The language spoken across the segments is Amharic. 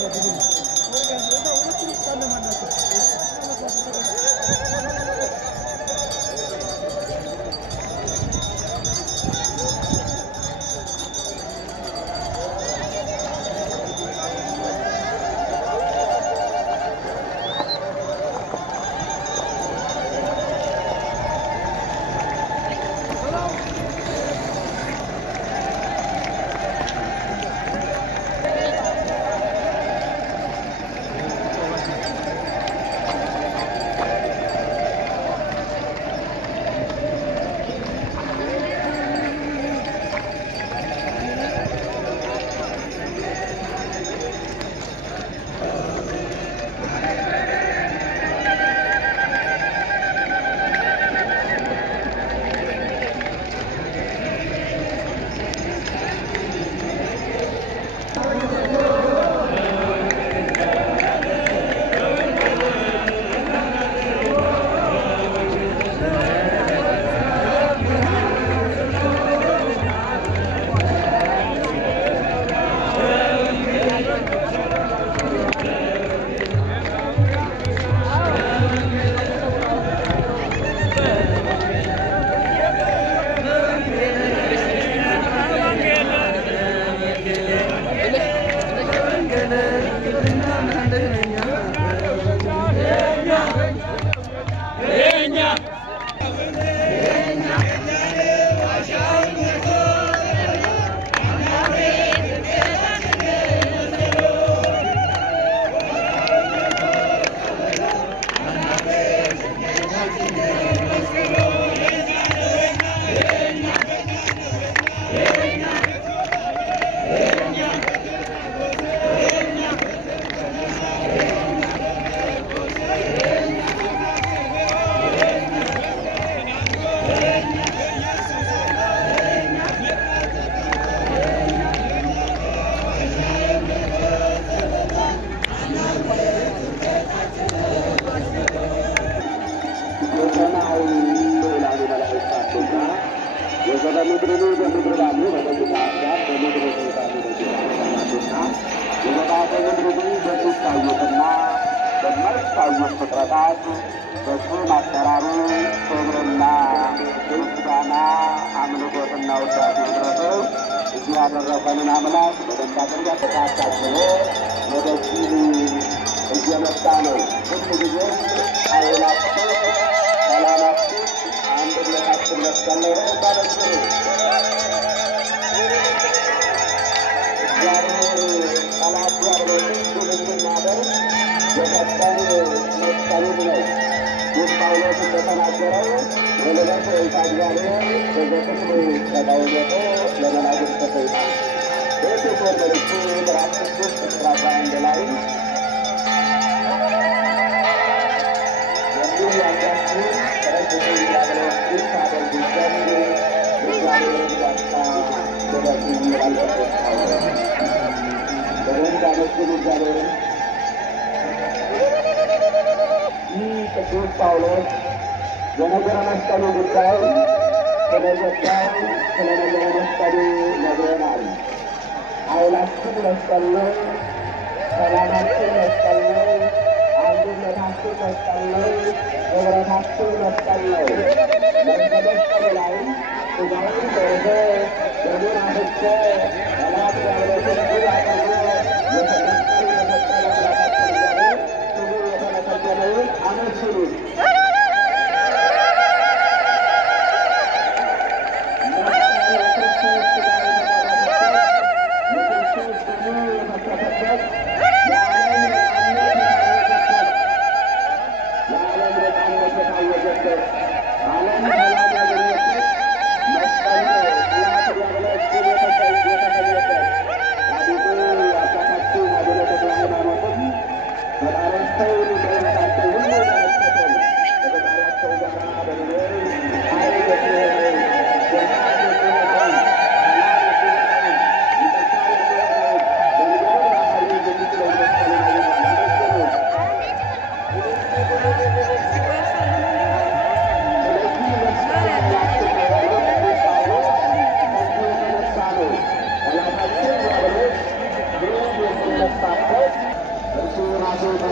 Thank you.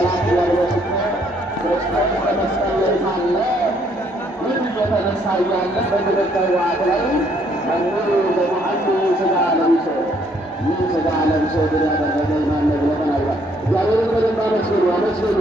ጠላት ዲያብሎስ መስቀል በመስቀል ላይ ሳለ ምን እየተነሳ እያለ በድንጋይ ዋት ላይ መምህር በመዓልቱ ሥጋ ለብሶ ይህ ሥጋ ለብሶ ድል ያደረገ ማን ነው ብሎ ተናግሯል። እግዚአብሔርን በደንብ አመስግኑ አመስግኑ።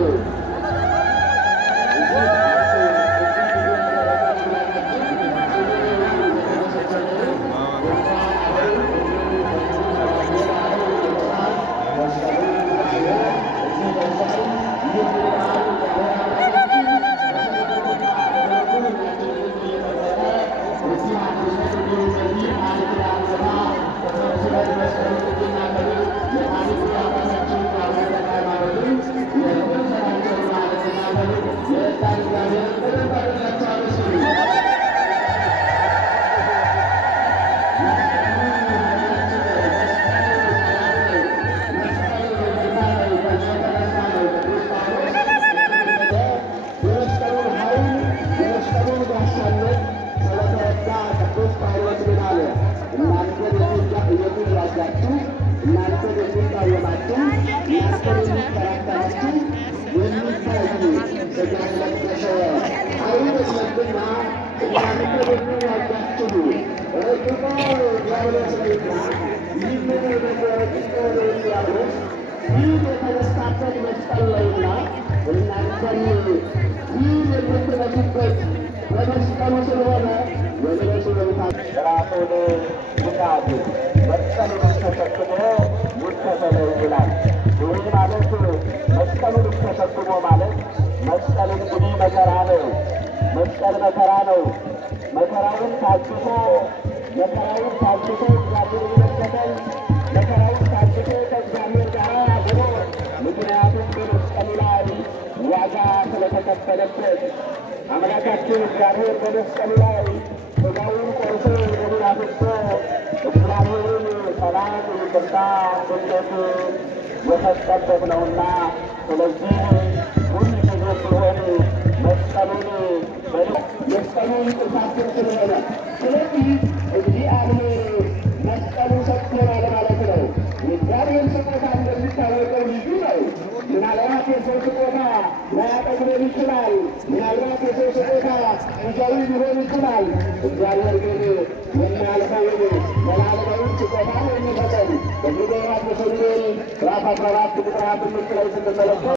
መስቀል እንግዲህ መከራ ነው። መስቀል መከራ ነው። መከራውን ታግሶ እግዚአብሔር ይመሰገን። መከራውን ታግሶ ከእግዚአብሔር ጋር አብሮ ምክንያቱም በመስቀሉ ላይ ዋጋ ስለተከፈለበት አምላካችን እግዚአብሔር በመስቀሉ ላይ ሥጋውን ቆርሶ ደሙን አፍስሶ እግዚአብሔርን ሰላም፣ ይቅርታ፣ ምሕረት የሰጠበት ነውና ስለዚህ ሁል ጊዜ ሲሆን መስቀሉን እንቅፋችን ስለሆነ ስለዚህ እግዚአብሔር መስቀሉ ሰጥቶናል ማለት ነው። የእግዚአብሔር ስጦታ እንደሚታወቀው ልዩ ነው። ምናልባት የሰው ስጦታ ላያጠግበን ይችላል። ምናልባት የሰው ስጦታ ጊዜያዊ ሊሆን ይችላል። እግዚአብሔር ግን የማያልፈውን ዘላለማዊ ስጦታ ነው የሚሰጠን። በዚህ ምዕራፍ ምዕራፍ 14 ቁጥር 25 ላይ ስንመለከት